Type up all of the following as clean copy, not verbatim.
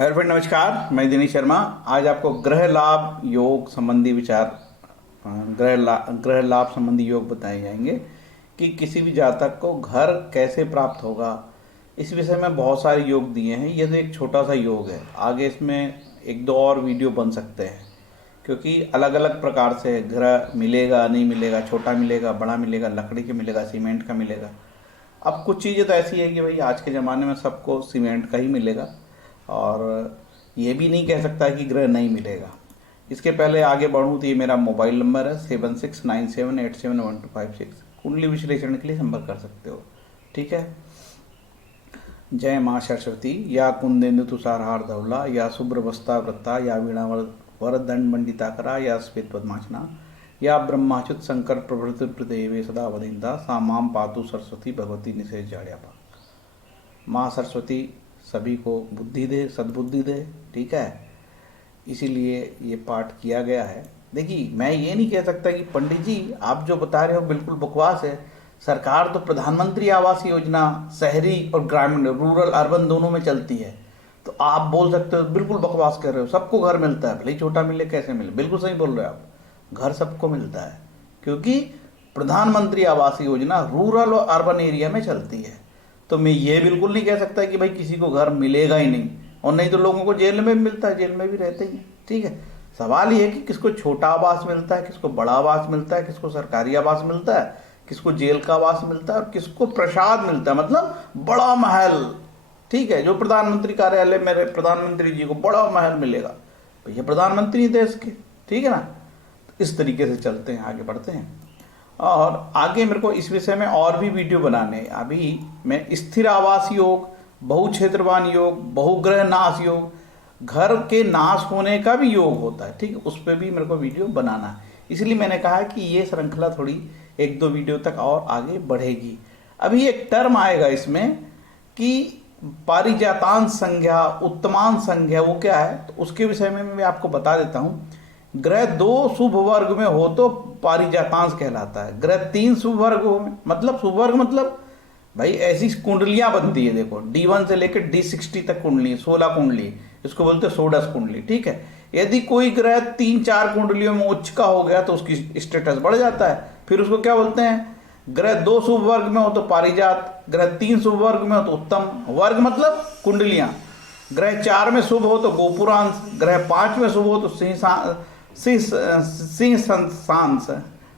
Hello friend, नमस्कार। मैं दिनेश शर्मा। आज आपको ग्रह लाभ योग संबंधी विचार ग्रह लाभ संबंधी योग बताए जाएंगे कि किसी भी जातक को घर कैसे प्राप्त होगा। इस विषय में बहुत सारे योग दिए हैं। ये तो एक छोटा सा योग है। आगे इसमें एक दो और वीडियो बन सकते हैं, क्योंकि अलग अलग प्रकार से ग्रह मिलेगा नहीं मिलेगा, छोटा मिलेगा, बड़ा मिलेगा, लकड़ी का मिलेगा, सीमेंट का मिलेगा। अब कुछ चीज़ें तो ऐसी है कि भाई आज के ज़माने में सबको सीमेंट का ही मिलेगा, और ये भी नहीं कह सकता कि ग्रह नहीं मिलेगा। इसके पहले आगे बढ़ूँ तो ये मेरा मोबाइल नंबर है 7697871256। कुंडली विश्लेषण के लिए संपर्क कर सकते हो। ठीक है। जय माँ सरस्वती, या कुंदेन्दु तुषारहार धवला, या शुभ्र वस्ता वृत्ता, या वीणा वरदंड मंडिताकरा, या श्वेत पद्मासना, या ब्रह्माच्युत शंकर प्रभृति प्रदेवे सदा वदिंदा, सा माम पातु सरस्वती भगवती निषेध जाड्यापा। माँ सरस्वती सभी को बुद्धि दे, सद्बुद्धि दे। ठीक है। इसीलिए ये पाठ किया गया है। देखिए, मैं ये नहीं कह सकता कि पंडित जी आप जो बता रहे हो बिल्कुल बकवास है। सरकार तो प्रधानमंत्री आवास योजना शहरी और ग्रामीण, रूरल अर्बन दोनों में चलती है। तो आप बोल सकते हो बिल्कुल बकवास कर रहे हो, सबको घर मिलता है, भले ही छोटा मिले कैसे मिले। बिल्कुल सही बोल रहे हो आप, घर सबको मिलता है, क्योंकि प्रधानमंत्री आवास योजना रूरल और अर्बन एरिया में चलती है। तो मैं ये बिल्कुल नहीं कह सकता कि भाई किसी को घर मिलेगा ही नहीं, और नहीं तो लोगों को जेल में भी मिलता है, जेल में भी रहते ही हैं। ठीक है। सवाल ये है कि किसको छोटा आवास मिलता है, किसको बड़ा आवास मिलता है, किसको सरकारी आवास मिलता है, किसको जेल का आवास मिलता है, और किसको प्रसाद मिलता है, मतलब बड़ा महल। ठीक है। जो प्रधानमंत्री कार्यालय में प्रधानमंत्री जी को बड़ा महल मिलेगा, भैया प्रधानमंत्री देश के। ठीक है ना। इस तरीके से चलते हैं, आगे बढ़ते हैं। और आगे मेरे को इस विषय में और भी वीडियो बनाने हैं। अभी मैं स्थिर आवास योग, बहुक्षेत्रवान योग, बहुग्रह नाश योग, घर के नाश होने का भी योग होता है। ठीक है। उस पर भी मेरे को वीडियो बनाना है। इसलिए मैंने कहा कि ये श्रृंखला थोड़ी एक दो वीडियो तक और आगे बढ़ेगी। अभी एक टर्म आएगा इसमें कि पारिजातांश संज्ञा, उत्तमांश संज्ञा, वो क्या है तो उसके विषय में मैं आपको बता देता हूँ। ग्रह 2 शुभ वर्ग में हो तो पारिजातांश कहलाता है। ग्रह 3 शुभ वर्ग में, मतलब शुभ वर्ग मतलब भाई ऐसी कुंडलियां बनती है। देखो D1 से लेकर D60 तक कुंडली, 16 कुंडली, इसको बोलते हैं षोडश कुंडली। ठीक है। यदि कोई ग्रह 3-4 कुंडलियों में उच्च का हो गया तो उसकी स्टेटस बढ़ जाता है। फिर उसको क्या बोलते हैं, ग्रह 2 शुभ वर्ग में हो तो पारिजात, ग्रह 3 शुभ वर्ग में हो तो उत्तम। वर्ग मतलब कुंडलियां। ग्रह 4 में शुभ हो तो गोपुरांश, ग्रह 5 में शुभ हो तो सिंह सांस।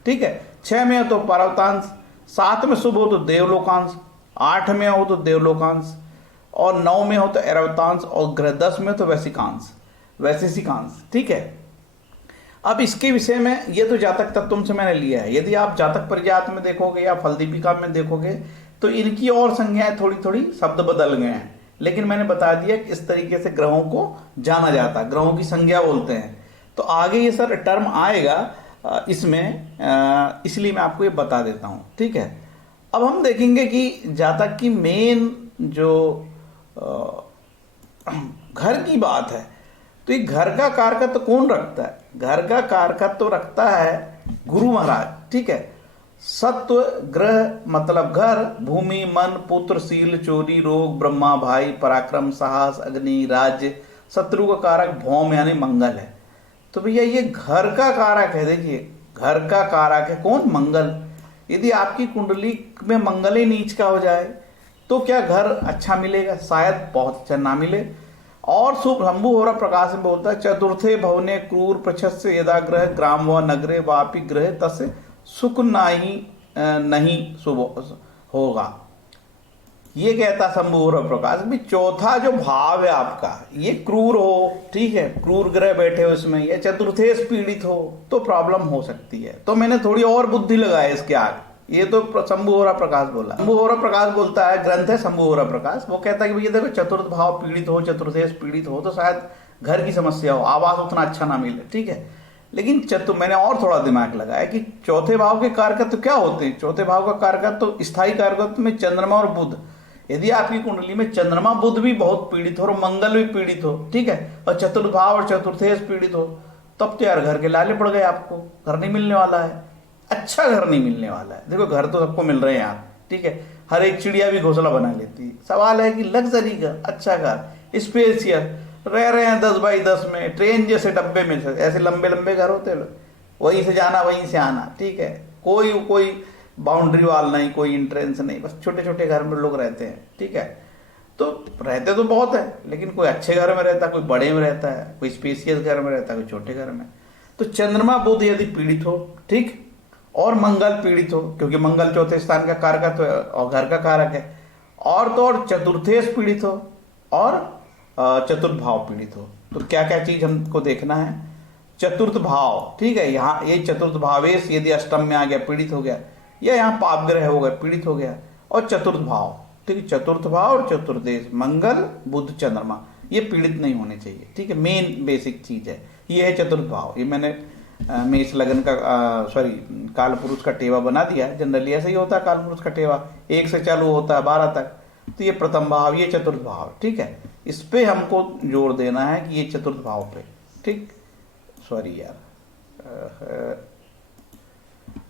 ठीक है। 6 में हो तो पर्वतांश, 7 में शुभ हो तो देवलोकांश, 8 में हो तो देवलोकांश, और 9 में हो तो ऐरावतांश, और ग्रह 10 में तो वैशेषिकांश। ठीक है। अब इसके विषय में, ये तो जातक तत्व से मैंने लिया है। यदि आप जातक परिजात में देखोगे या फलदीपिका में देखोगे तो इनकी और संज्ञाएं थोड़ी थोड़ी शब्द बदल गए हैं, लेकिन मैंने बता दिया कि इस तरीके से ग्रहों को जाना जाता है, ग्रहों की संज्ञा बोलते हैं। तो आगे ये सर टर्म आएगा इसमें, इसलिए मैं आपको ये बता देता हूँ। ठीक है। अब हम देखेंगे कि जातक की मेन जो घर की बात है, तो ये घर का कारकत्व कौन रखता है? घर का कारकत्व रखता है गुरु महाराज। ठीक है। सत्व ग्रह मतलब घर, भूमि, मन, पुत्र, शील, चोरी, रोग, ब्रह्मा, भाई, पराक्रम, साहस, अग्नि, राज्य, शत्रु का कारक भौम यानी मंगल है। तो भैया ये घर का कारक है। देखिए, घर का कारक है कौन? मंगल। यदि आपकी कुंडली में मंगल ही नीच का हो जाए तो क्या घर अच्छा मिलेगा? शायद बहुत अच्छा ना मिले। और शुभ शंभु हो रहा प्रकाश में बोलता है, चतुर्थे भवने क्रूर प्रशस्य यदा ग्रह ग्राम व नगरे वापि ग्रह तस् सुख नहीं शुभ होगा। ये कहता शंभु हो रहा प्रकाश भी, चौथा जो भाव है आपका ये क्रूर हो, ठीक है, क्रूर ग्रह बैठे हो इसमें, या चतुर्थेश पीड़ित हो तो प्रॉब्लम हो सकती है। तो मैंने थोड़ी और बुद्धि लगाई इसके आगे। ये तो शंभु हो रहा प्रकाश बोला। शंभु हो रहा प्रकाश बोलता है, ग्रंथ है शंभु हो रहा प्रकाश, वो कहता है कि भैया देखो चतुर्थ भाव पीड़ित हो, चतुर्थेश पीड़ित हो तो शायद घर की समस्या हो, आवास उतना अच्छा ना मिले। ठीक है। लेकिन मैंने और थोड़ा दिमाग लगाया कि चौथे भाव के कारकत्व क्या होते हैं। चौथे भाव का कारकत्व तो स्थायी कारकत्व में चंद्रमा और बुध। यदि आपकी कुंडली में चंद्रमा बुध भी बहुत पीड़ित हो और मंगल भी पीड़ित हो, ठीक है, और चतुर्थ भाव और चतुर्थेश पीड़ित हो, तब तो यार घर के लाले पड़ गए, आपको घर नहीं मिलने वाला है, अच्छा घर नहीं मिलने वाला है। देखो घर तो सबको मिल रहे हैं यार, ठीक है, हर एक चिड़िया भी घोंसला बना लेती है। सवाल है कि लग्जरी घर, अच्छा घर, स्पेसियस, रह रहे हैं 10 बाई 10 में, ट्रेन जैसे डब्बे में, ऐसे लंबे लंबे घर होते हैं, वहीं से जाना वहीं से आना, ठीक है। कोई कोई बाउंड्री वाल नहीं, कोई इंट्रेंस नहीं, बस छोटे छोटे घर में लोग रहते हैं, ठीक है। तो रहते तो बहुत है, लेकिन कोई अच्छे घर में रहता है, कोई बड़े में रहता है, कोई स्पेसियस घर में रहता है, कोई छोटे घर में। तो चंद्रमा बुध यदि पीड़ित हो, ठीक, और मंगल पीड़ित हो, क्योंकि मंगल चौथे स्थान का कारक तो और घर का कारक है, और तो और चतुर्थेश पीड़ित हो और चतुर्थ भाव पीड़ित हो, तो क्या क्या चीज हमको देखना है। चतुर्थ भाव, ठीक है, यहाँ ये चतुर्थ भावेश यदि अष्टम में आ गया पीड़ित हो गया, या यहाँ पाप ग्रह हो गया पीड़ित हो गया, और चतुर्थ भाव, ठीक है, चतुर्थ भाव और चतुर्देश मंगल बुध चंद्रमा ये पीड़ित नहीं होने चाहिए, ठीक है। मेन बेसिक चीज है ये है चतुर्थ भाव। ये मैंने मेष लगन का सॉरी काल पुरुष का टेवा बना दिया है, जनरली ऐसे ही होता है काल पुरुष का टेवा, 1 से चालू होता है 12 तक। तो ये प्रथम भाव, ये चतुर्थ भाव, ठीक है। इस पे हमको जोर देना है कि ये चतुर्थ भाव पे, ठीक, सॉरी यार,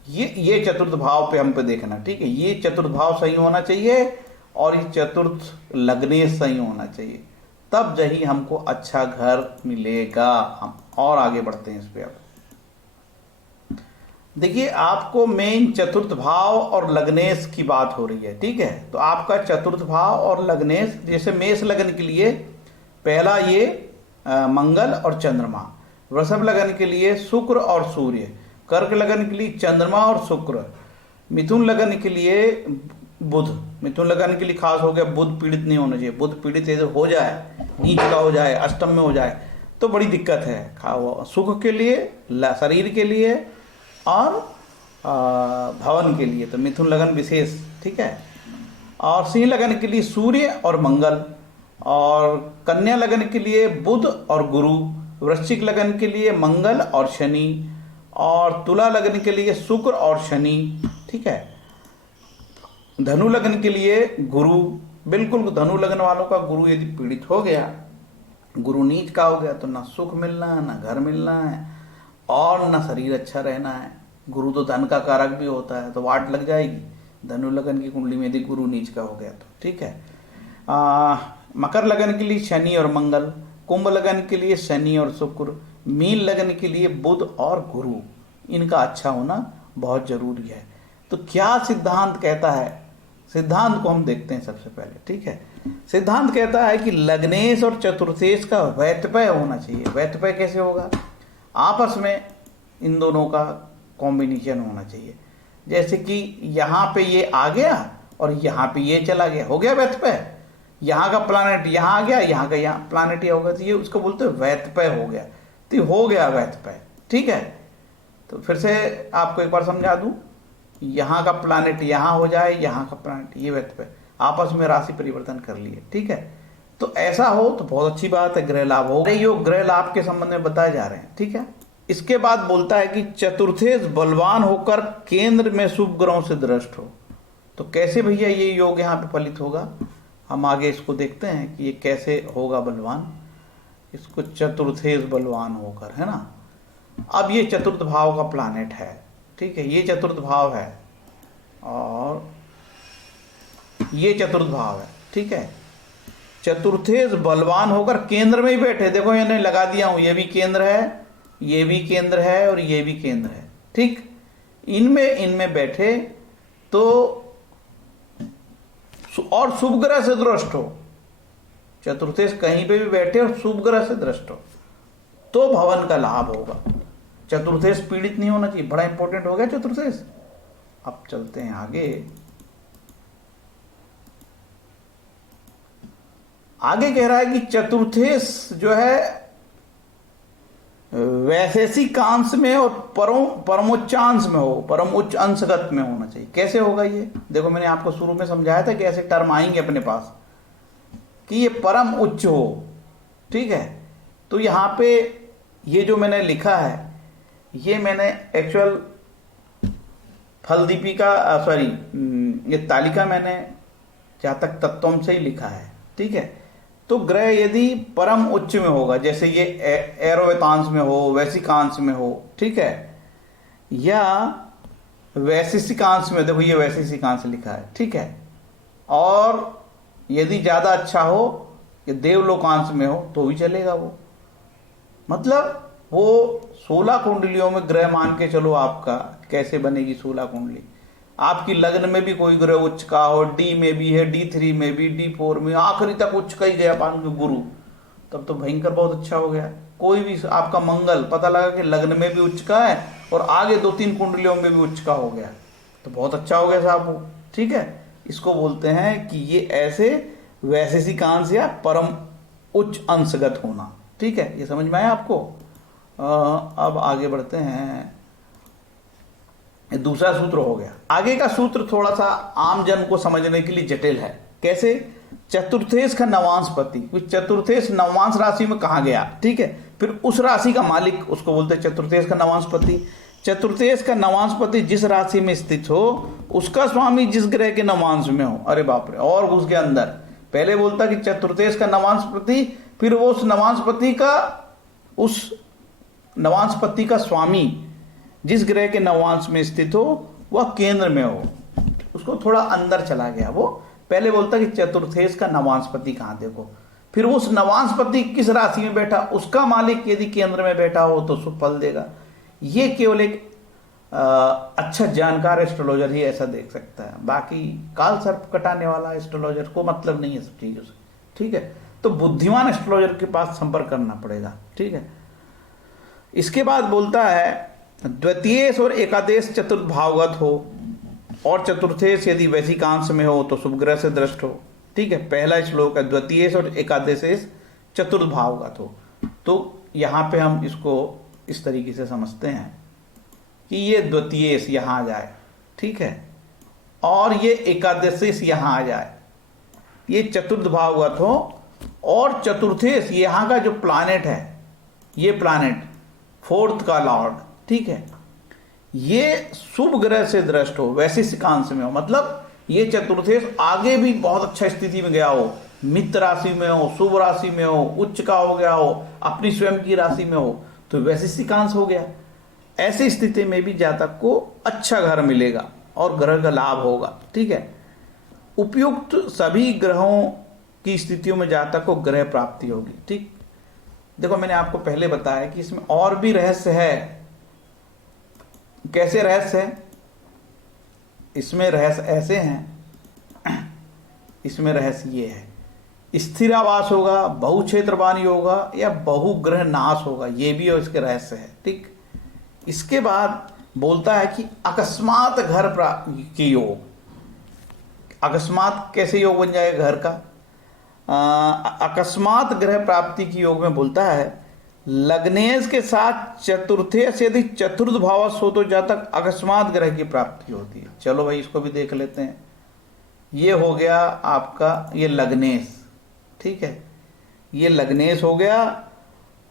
ये चतुर्थ भाव पे हम पे देखना, ठीक है। ये चतुर्थ भाव सही होना चाहिए और ये चतुर्थ लग्नेश सही होना चाहिए, तब जही हमको अच्छा घर मिलेगा। हम और आगे बढ़ते हैं इस पे। अब देखिए, आपको मेन चतुर्थ भाव और लग्नेश की बात हो रही है, ठीक है। तो आपका चतुर्थ भाव और लग्नेश, जैसे मेष लगन के लिए पहला ये मंगल और चंद्रमा, वृषभ लगन के लिए शुक्र और सूर्य, कर्क लगन के लिए चंद्रमा और शुक्र, मिथुन लगन के लिए बुध। मिथुन लगन के लिए खास हो गया, बुध पीड़ित नहीं होना चाहिए। बुध पीड़ित यदि हो जाए, नीच का हो जाए, अष्टम में हो जाए, तो बड़ी दिक्कत है सुख के लिए, शरीर के लिए और भवन के लिए। तो मिथुन लगन विशेष, ठीक है। और सिंह लगन के लिए सूर्य और मंगल, और कन्या लगन के लिए बुध और गुरु, वृश्चिक लगन के लिए मंगल और शनि, और तुला लगन के लिए शुक्र और शनि, ठीक है। धनु लगन के लिए गुरु, बिल्कुल धनु लगन वालों का गुरु यदि पीड़ित हो गया, गुरु नीच का हो गया, तो ना सुख मिलना है, ना घर मिलना है, और ना शरीर अच्छा रहना है। गुरु तो धन का कारक भी होता है, तो वाट लग जाएगी धनु लगन की कुंडली में यदि गुरु नीच का हो गया तो, ठीक है। मकर लगन के लिए शनि और मंगल, कुंभ लगन के लिए शनि और शुक्र, मीन लगन के लिए बुध और गुरु, इनका अच्छा होना बहुत जरूरी है। तो क्या सिद्धांत कहता है, सिद्धांत को हम देखते हैं सबसे पहले, ठीक है। सिद्धांत कहता है कि लग्नेश और चतुर्थेश का वैतपय होना चाहिए। वैतपय कैसे होगा, आपस में इन दोनों का कॉम्बिनेशन होना चाहिए। जैसे कि यहाँ पे ये आ गया और यहाँ पे ये चला गया, हो गया वैतपय। यहाँ का प्लानेट यहाँ आ गया, यहाँ का यहाँ प्लानेट ये हो गया, तो ये उसको बोलते हैं वैतपय हो गया। तो ये हो गया वैतपय, ठीक है। तो फिर से आपको एक बार समझा दूं, यहाँ का प्लानेट यहाँ हो जाए, यहाँ का प्लानेट ये वैतपय, आपस में राशि परिवर्तन कर लिए, ठीक है। तो ऐसा हो तो बहुत अच्छी बात है, ग्रह लाभ हो। योग ग्रह लाभ के संबंध में बताए जा रहे हैं, ठीक है। इसके बाद बोलता है कि चतुर्थेश बलवान होकर केंद्र में शुभ ग्रहों से दृष्ट हो। तो कैसे भैया ये योग यहाँ पे फलित होगा, हम आगे इसको देखते हैं कि ये कैसे होगा बलवान। इसको चतुर्थेश बलवान होकर, है ना। अब ये चतुर्थ भाव का प्लानेट है, ठीक है, ये चतुर्थ भाव है और ये चतुर्थ भाव है, ठीक है। चतुर्थेश बलवान होकर केंद्र में ही बैठे, देखो मैंने लगा दिया हूं, ये भी केंद्र है, ये भी केंद्र है और ये भी केंद्र है, ठीक। इनमें बैठे तो और शुभ ग्रह से दृष्ट हो, चतुर्थेश कहीं पे भी बैठे और शुभ ग्रह से दृष्ट हो तो भवन का लाभ होगा। चतुर्थेश पीड़ित नहीं होना चाहिए, बड़ा इंपॉर्टेंट हो गया चतुर्थेश। अब चलते हैं आगे। आगे कह रहा है कि चतुर्थेश जो है वैशेषिकांश में और परमोच्चांश में हो, परमोच्च अंशगत में होना चाहिए। कैसे होगा ये, देखो मैंने आपको शुरू में समझाया था कि ऐसे टर्म आएंगे अपने पास कि ये परम उच्च हो, ठीक है। तो यहां पे ये जो मैंने लिखा है, ये मैंने एक्चुअल फलदीपी का सॉरी ये तालिका मैंने जातक तत्वम से ही लिखा है, ठीक है। तो ग्रह यदि परम उच्च में होगा, जैसे ये एरोवेतांश में हो, वैशिकांश में हो, ठीक है, या वैशिष्टिकांश में, देखो ये वैशिष्टिकांश लिखा है, ठीक है। और यदि ज्यादा अच्छा हो या देवलोकांश में हो तो भी चलेगा वो। मतलब वो 16 कुंडलियों में ग्रह मान के चलो, आपका कैसे बनेगी 16 कुंडली। आपकी लग्न में भी कोई ग्रह उच्च का हो, डी में भी है, D3 में भी, D4 में, आखिरी तक उच्च का ही गया पान के गुरु, तब तो भयंकर बहुत अच्छा हो गया। कोई भी आपका मंगल पता लगा कि लग्न में भी उच्च का है और आगे 2-3 कुंडलियों में भी उच्च का हो गया, तो बहुत अच्छा हो गया साहब वो। ठीक है, इसको बोलते हैं कि ये ऐसे वैशेषिकांश या परम उच्च अंशगत होना। ठीक है, ये समझ में आया आपको। अब आगे बढ़ते हैं। दूसरा सूत्र हो गया। आगे का सूत्र थोड़ा सा आम जन को समझने के लिए जटिल है। कैसे? चतुर्थेश का नवांशपति, चतुर्थेश नवांश राशि में कहा गया। ठीक है, फिर उस राशि का मालिक उसको बोलते हैं चतुर्थेश का नवांशपति। चतुर्थेश का नवांशपति जिस राशि में स्थित हो, उसका स्वामी जिस ग्रह के नवांश में हो। अरे बाप रे, और उसके अंदर पहले बोलता कि चतुर्थेश का नवांशपति, फिर वो उस नवांशपति का स्वामी जिस ग्रह के नवांश में स्थित हो वह केंद्र में हो। उसको थोड़ा अंदर चला गया वो। पहले बोलता कि चतुर्थेश का नवांशपति कहाँ देखो, फिर उस नवांशपति किस राशि में बैठा, उसका मालिक यदि केंद्र में बैठा हो तो शुभ फल देगा। ये केवल एक अच्छा जानकार एस्ट्रोलॉजर ही ऐसा देख सकता है, बाकी काल सर्प कटाने वाला एस्ट्रोलॉजर को मतलब नहीं है सब चीजों से। ठीक है, तो बुद्धिमान एस्ट्रोलॉजर के पास संपर्क करना पड़ेगा। ठीक है, इसके बाद बोलता है द्वितीयेश और एकादेश चतुर्थ भावगत हो, और चतुर्थेश यदि वैशिकांश में हो तो शुभ ग्रह से दृष्ट हो। ठीक है, पहला श्लोक है द्वितीयेश और एकादशेश चतुर्थ भावगत हो। तो यहाँ पे हम इसको इस तरीके से समझते हैं कि ये द्वितीयेश यहाँ आ जाए, ठीक है, और ये एकादशेश यहाँ आ जाए, ये चतुर्थ भावगत हो, और चतुर्थेश यहाँ का जो प्लानेट है, ये प्लानेट फोर्थ का लॉर्ड, ठीक है, ये शुभ ग्रह से दृष्ट हो, वैशिष्टिकांश में हो। मतलब ये चतुर्थेश आगे भी बहुत अच्छा स्थिति में गया हो, मित्र राशि में हो, शुभ राशि में हो, उच्च का हो गया हो, अपनी स्वयं की राशि में हो, तो वैशिष्टिकांश हो गया। ऐसी स्थिति में भी जातक को अच्छा घर मिलेगा और ग्रह का लाभ होगा। ठीक है, उपयुक्त सभी ग्रहों की स्थितियों में जातक को ग्रह प्राप्ति होगी। ठीक, देखो मैंने आपको पहले बताया कि इसमें और भी रहस्य है। कैसे रहस्य है? इसमें रहस्य ऐसे हैं, इसमें रहस्य ये है, स्थिर आवास होगा, बहुक्षेत्रवाणी होगा, या बहुग्रह नाश होगा, ये भी इसके रहस्य है। ठीक, इसके बाद बोलता है कि अकस्मात घर प्राप्ति की योग। अकस्मात कैसे योग बन जाएगा घर का? अकस्मात ग्रह प्राप्ति की योग में बोलता है लग्नेश के साथ चतुर्थेश यदि चतुर्थ भावस हो तो जातक अकस्मात ग्रह की प्राप्ति होती है। चलो भाई इसको भी देख लेते हैं। ये हो गया आपका ये लग्नेश, ठीक है, ये लग्नेश हो गया,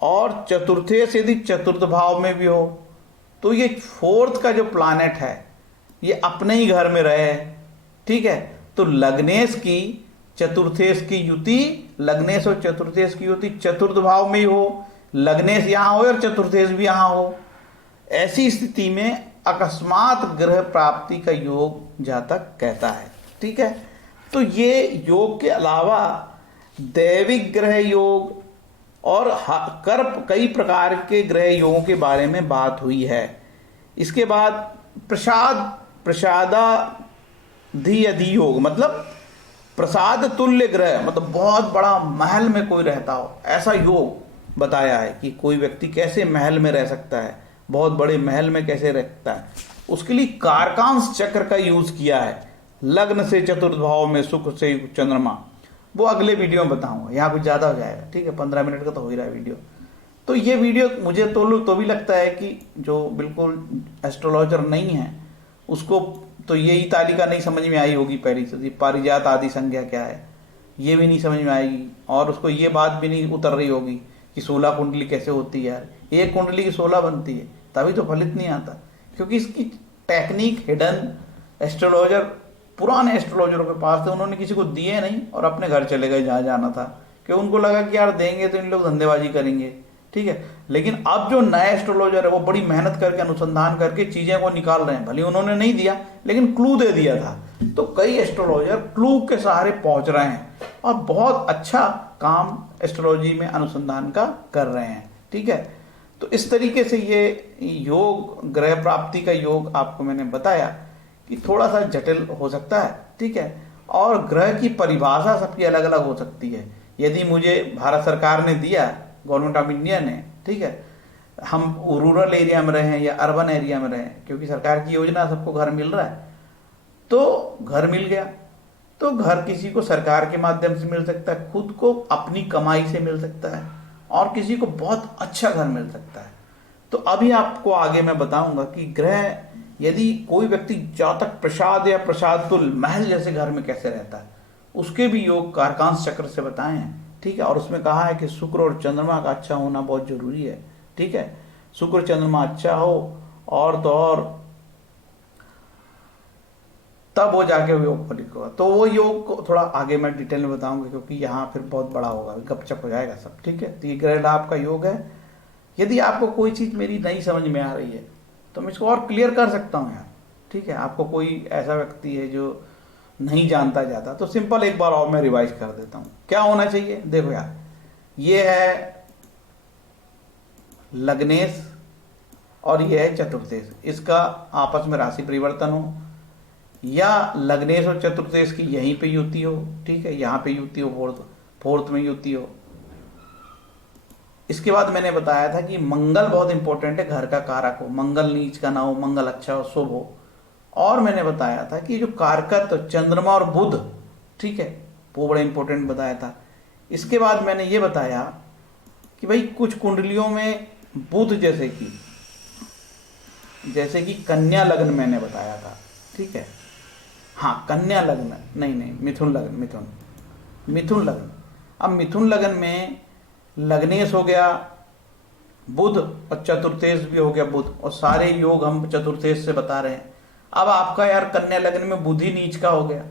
और चतुर्थेश यदि चतुर्थ भाव में भी हो तो ये फोर्थ का जो प्लानेट है ये अपने ही घर में रहे। ठीक है, तो लग्नेश की चतुर्थेश की युति, लग्नेश और चतुर्थेश की युति चतुर्थ भाव में ही हो, लग्नेश यहाँ हो और चतुर्थेश भी यहाँ हो। ऐसी स्थिति में अकस्मात ग्रह प्राप्ति का योग जातक कहता है। ठीक है, तो ये योग के अलावा दैविक ग्रह योग और कई प्रकार के ग्रह योगों के बारे में बात हुई है। इसके बाद प्रसादाधि अधि योग, मतलब प्रसाद तुल्य ग्रह, मतलब बहुत बड़ा महल में कोई रहता हो, ऐसा योग बताया है कि कोई व्यक्ति कैसे महल में रह सकता है, बहुत बड़े महल में कैसे रहता है। उसके लिए कारकांश चक्र का यूज किया है। लग्न से चतुर्थ भाव में सुख से चंद्रमा, वो अगले वीडियो में बताऊंगा, यहाँ कुछ ज़्यादा हो जाएगा। ठीक है, 15 मिनट का तो हो ही रहा है वीडियो। तो ये वीडियो मुझे तो भी लगता है कि जो बिल्कुल एस्ट्रोलॉजर नहीं है उसको तो यही तालिका नहीं समझ में आई होगी। पहली से पारिजात आदि संज्ञा क्या है ये भी नहीं समझ में आएगी, और उसको ये बात भी नहीं उतर रही होगी कि 16 कुंडली कैसे होती है यार, एक कुंडली की 16 बनती है, तभी तो फलित नहीं आता। क्योंकि इसकी टेक्निक हिडन एस्ट्रोलॉजर पुराने एस्ट्रोलॉजरों के पास थे, उन्होंने किसी को दिए नहीं और अपने घर चले गए जहाँ जाना था, कि उनको लगा कि यार देंगे तो इन लोग धंधेबाजी करेंगे, ठीक है। लेकिन अब जो नए एस्ट्रोलॉजर है वो बड़ी मेहनत करके अनुसंधान करके चीजें को निकाल रहे हैं, भले उन्होंने नहीं दिया लेकिन क्लू दे दिया था। तो कई एस्ट्रोलॉजर क्लू के सहारे पहुंच रहे हैं और बहुत अच्छा काम एस्ट्रोलॉजी में अनुसंधान का कर रहे हैं, ठीक है। तो इस तरीके से ये योग, ग्रह प्राप्ति का योग आपको मैंने बताया कि थोड़ा सा जटिल हो सकता है, ठीक है। और ग्रह की परिभाषा सबकी अलग अलग हो सकती है। यदि मुझे भारत सरकार ने दिया, गवर्नमेंट ऑफ इंडिया ने, ठीक है, हम रूरल एरिया में रहें या अर्बन एरिया में रहें, क्योंकि सरकार की योजना सबको घर मिल रहा है, तो घर मिल गया। तो घर किसी को सरकार के माध्यम से मिल सकता है, खुद को अपनी कमाई से मिल सकता है, और किसी को बहुत अच्छा घर मिल सकता है। तो अभी आपको आगे मैं बताऊंगा कि ग्रह, यदि कोई व्यक्ति जातक प्रसाद या प्रसाद तुल महल जैसे घर में कैसे रहता है, उसके भी योग कारकांश चक्र से बताए हैं, ठीक है। और उसमें कहा है कि शुक्र और चंद्रमा का अच्छा होना बहुत जरूरी है, ठीक है। शुक्र चंद्रमा अच्छा हो और तो और तब वो जाके योग फलित होगा। तो वो योग को थोड़ा आगे मैं डिटेल में बताऊंगा, क्योंकि यहाँ फिर बहुत बड़ा होगा, गपचप हो जाएगा सब, ठीक है। तो ये ग्रह लाभ का योग है। यदि आपको कोई चीज़ मेरी नहीं समझ में आ रही है तो मैं इसको और क्लियर कर सकता हूँ यार, ठीक है। आपको कोई ऐसा व्यक्ति है जो नहीं जानता जाता, तो सिंपल एक बार और मैं रिवाइज कर देता हूँ। क्या होना चाहिए, देखो यार, ये है लग्नेश और ये है चतुर्थेश, इसका आपस में राशि परिवर्तन हो, या लग्नेश और चतुर्थेश की यहीं पे युति हो, ठीक है, यहाँ पे युति हो, फोर्थ में युति हो। इसके बाद मैंने बताया था कि मंगल बहुत इंपॉर्टेंट है, घर का कारक हो, मंगल नीच का ना हो, मंगल अच्छा हो, शुभ हो। और मैंने बताया था कि जो कारकत तो चंद्रमा और बुध, ठीक है, वो बड़ा इंपॉर्टेंट बताया था। इसके बाद मैंने ये बताया कि भाई कुछ कुंडलियों में बुध, जैसे कि कन्या लग्न मैंने बताया था, ठीक है। हाँ, कन्या लग्न नहीं, मिथुन लग्न, मिथुन लग्न। अब मिथुन लग्न में लग्नेश हो गया बुध और चतुर्थेश भी हो गया बुध, और सारे योग हम चतुर्थेश से बता रहे हैं। अब आपका यार कन्या लग्न में बुध ही नीच का हो गया,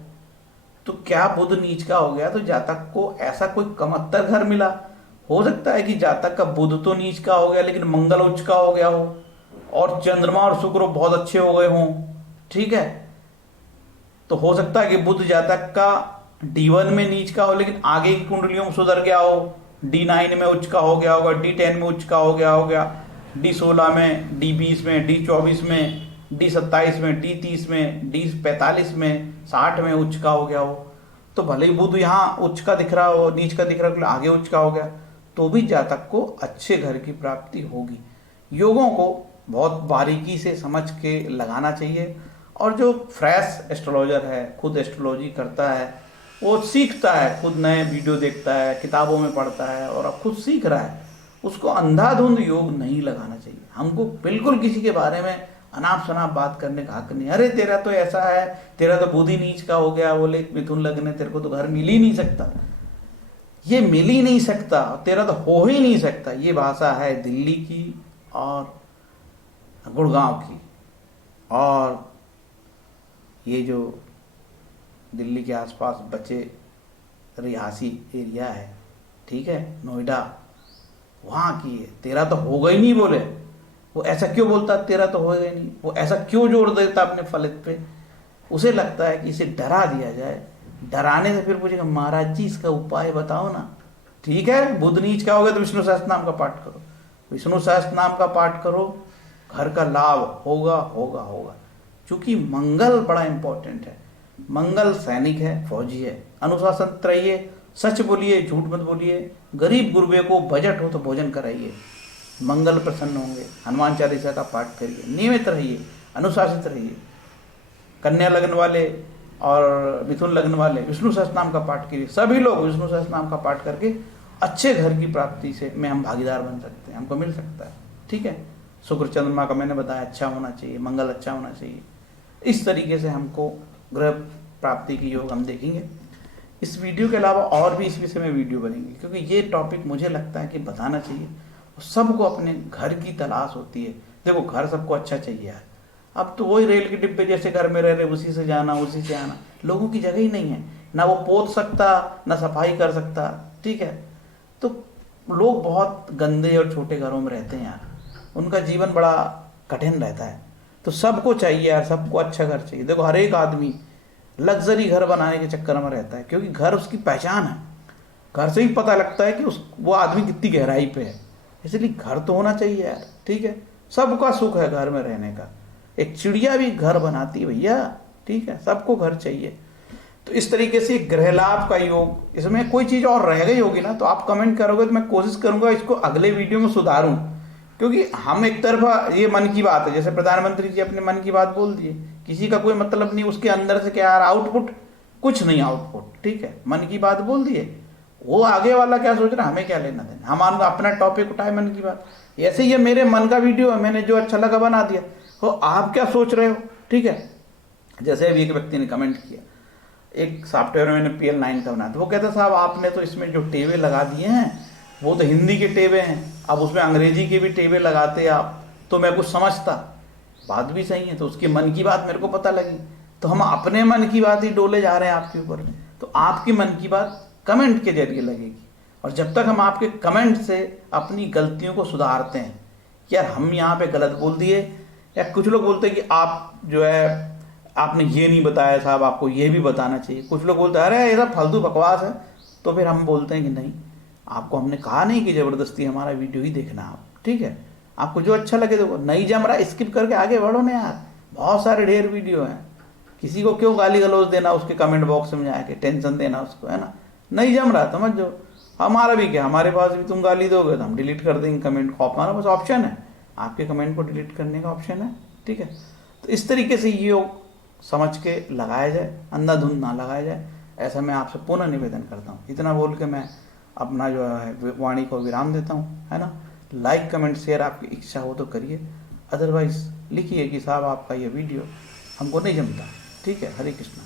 तो क्या बुध नीच का हो गया तो जातक को ऐसा कोई कमत्तर घर मिला? हो सकता है कि जातक का बुध तो नीच का हो गया लेकिन मंगल उच्च का हो गया हो, और चंद्रमा और शुक्र बहुत अच्छे हो गए हों, ठीक है। तो हो सकता है कि बुध जातक का D1 में नीच का हो लेकिन आगे की कुंडलियों में सुधर गया हो, D9 में उच्च का हो गया होगा, D10 में उच्च का हो गया होगा, D16 में, D20 में, D24 में, D27 में, D30 में, D45 में, 60 में उच्च का हो गया हो। तो भले ही बुध यहाँ उच्च का दिख रहा हो, नीच का दिख रहा हो, आगे उच्च का हो गया, तो भी जातक को अच्छे घर की प्राप्ति होगी। योगों को बहुत बारीकी से समझ के लगाना चाहिए, और जो फ्रेश एस्ट्रोलॉजर है, खुद एस्ट्रोलॉजी करता है, वो सीखता है, खुद नए वीडियो देखता है, किताबों में पढ़ता है और अब खुद सीख रहा है, उसको अंधाधुंध योग नहीं लगाना चाहिए। हमको बिल्कुल किसी के बारे में अनाप शनाप बात करने का हक नहीं। अरे तेरा तो ऐसा है, तेरा तो बुध ही नीच का हो गया, बोले मिथुन लग्न है, तेरे को तो घर मिल ही नहीं सकता, ये मिल ही नहीं सकता, तेरा तो हो ही नहीं सकता। ये भाषा है दिल्ली की और गुड़गांव की, और ये जो दिल्ली के आसपास बचे रिहासी एरिया है, ठीक है, नोएडा, वहाँ की है। तेरा तो होगा ही नहीं बोले, वो ऐसा क्यों बोलता तेरा तो होगा ही नहीं, वो ऐसा क्यों जोड़ देता अपने फलित पे? उसे लगता है कि इसे डरा दिया जाए, डराने से फिर पूछेगा महाराज जी इसका उपाय बताओ ना। ठीक है, बुध नीच का हो गया तो विष्णु सहस्त्र नाम का पाठ करो, विष्णु सहस्त्र नाम का पाठ करो, घर का लाभ होगा होगा होगा। क्योंकि मंगल बड़ा इंपॉर्टेंट है, मंगल सैनिक है, फौजी है। अनुशासन रहिए, सच बोलिए, झूठ मत बोलिए, गरीब गुरबे को बजट हो तो भोजन कराइए, मंगल प्रसन्न होंगे। हनुमान चालीसा का पाठ करिए, नियमित रहिए, अनुशासित रहिए। कन्या लग्न वाले और मिथुन लग्न वाले विष्णु सहस्त्र नाम का पाठ करिए। सभी लोग विष्णु सहस्त्र नाम का पाठ करके अच्छे घर की प्राप्ति से में हम भागीदार बन सकते हैं, हमको मिल सकता है। ठीक है, शुक्र चंद्रमा का मैंने बताया अच्छा होना चाहिए, मंगल अच्छा होना चाहिए। इस तरीके से हमको ग्रह प्राप्ति की योग हम देखेंगे। इस वीडियो के अलावा और भी इस विषय में वीडियो बनेंगे, क्योंकि ये टॉपिक मुझे लगता है कि बताना चाहिए। सबको अपने घर की तलाश होती है। देखो, घर सबको अच्छा चाहिए यार, अब तो वही रेल के डिब्बे जैसे घर में रह रहे, उसी से जाना उसी से आना। लोगों की जगह ही नहीं है, ना वो पोत सकता ना सफाई कर सकता। ठीक है, तो लोग बहुत गंदे और छोटे घरों में रहते हैं यार, उनका जीवन बड़ा कठिन रहता है। तो सबको चाहिए यार, सबको अच्छा घर चाहिए। देखो हर एक आदमी लग्जरी घर बनाने के चक्कर में रहता है, क्योंकि घर उसकी पहचान है। घर से ही पता लगता है कि उस वो आदमी कितनी गहराई पे है। इसलिए घर तो होना चाहिए यार, ठीक है। सबका सुख है घर में रहने का। एक चिड़िया भी घर बनाती है भैया, ठीक है। सबको घर चाहिए। तो इस तरीके से ग्रह लाभ का योग, इसमें कोई चीज़ और रह गई होगी ना तो आप कमेंट करोगे तो मैं कोशिश करूंगा इसको अगले वीडियो में सुधारूं। क्योंकि हम एक तरफा ये मन की बात है, जैसे प्रधानमंत्री जी अपने मन की बात बोल दिए, किसी का कोई मतलब नहीं, उसके अंदर से क्या आ रहा आउटपुट, कुछ नहीं आउटपुट, ठीक है। मन की बात बोल दिए, वो आगे वाला क्या सोच रहा है हमें क्या लेना देना, हम अपना टॉपिक उठाए मन की बात। ऐसे ये मेरे मन का वीडियो है, मैंने जो अच्छा लगा बना दिया। तो आप क्या सोच रहे हो, ठीक है। जैसे अभी एक व्यक्ति ने कमेंट किया, एक सॉफ्टवेयर में मैंने PL9 का बनाया, तो वो कहता साहब आपने तो इसमें जो टेबे लगा दिए हैं वो तो हिंदी के टेबे हैं, अब उसमें अंग्रेजी के भी टेबे लगाते आप तो मैं कुछ समझता। बात भी सही है, तो उसकी मन की बात मेरे को पता लगी। तो हम अपने मन की बात ही डोले जा रहे हैं आपके ऊपर में। तो आपकी मन की बात कमेंट के जरिए लगेगी, और जब तक हम आपके कमेंट से अपनी गलतियों को सुधारते हैं कि यार हम यहाँ पे गलत बोल दिए, या कुछ लोग बोलते हैं कि आप जो है आपने ये नहीं बताया साहब, आपको ये भी बताना चाहिए। कुछ लोग बोलते हैं अरे ये सब फालतू बकवास है, तो फिर हम बोलते हैं कि नहीं, आपको हमने कहा नहीं कि ज़बरदस्ती हमारा वीडियो ही देखना आप, ठीक है। आपको जो अच्छा लगे देखो, नहीं जम रहा स्किप करके आगे बढ़ो ना यार, बहुत सारे ढेर वीडियो हैं। किसी को क्यों गाली गलौज देना उसके कमेंट बॉक्स में जाके, टेंशन देना उसको, है ना। नहीं जम रहा समझ जो, हमारा भी क्या, हमारे पास भी तुम गाली दोगे तो हम डिलीट कर देंगे कमेंट को, हमारा पास ऑप्शन है, आपके कमेंट को डिलीट करने का ऑप्शन है, ठीक है। तो इस तरीके से ये समझ के लगाया जाए, अंधाधुंध ना लगाया जाए, ऐसा मैं आपसे पुनः निवेदन करता हूँ। इतना बोल के मैं अपना जो है वाणी को विराम देता हूँ, है ना। लाइक कमेंट शेयर आपकी इच्छा हो तो करिए, अदरवाइज लिखिए कि साहब आपका ये वीडियो हमको नहीं जमता, ठीक है। हरे कृष्णा।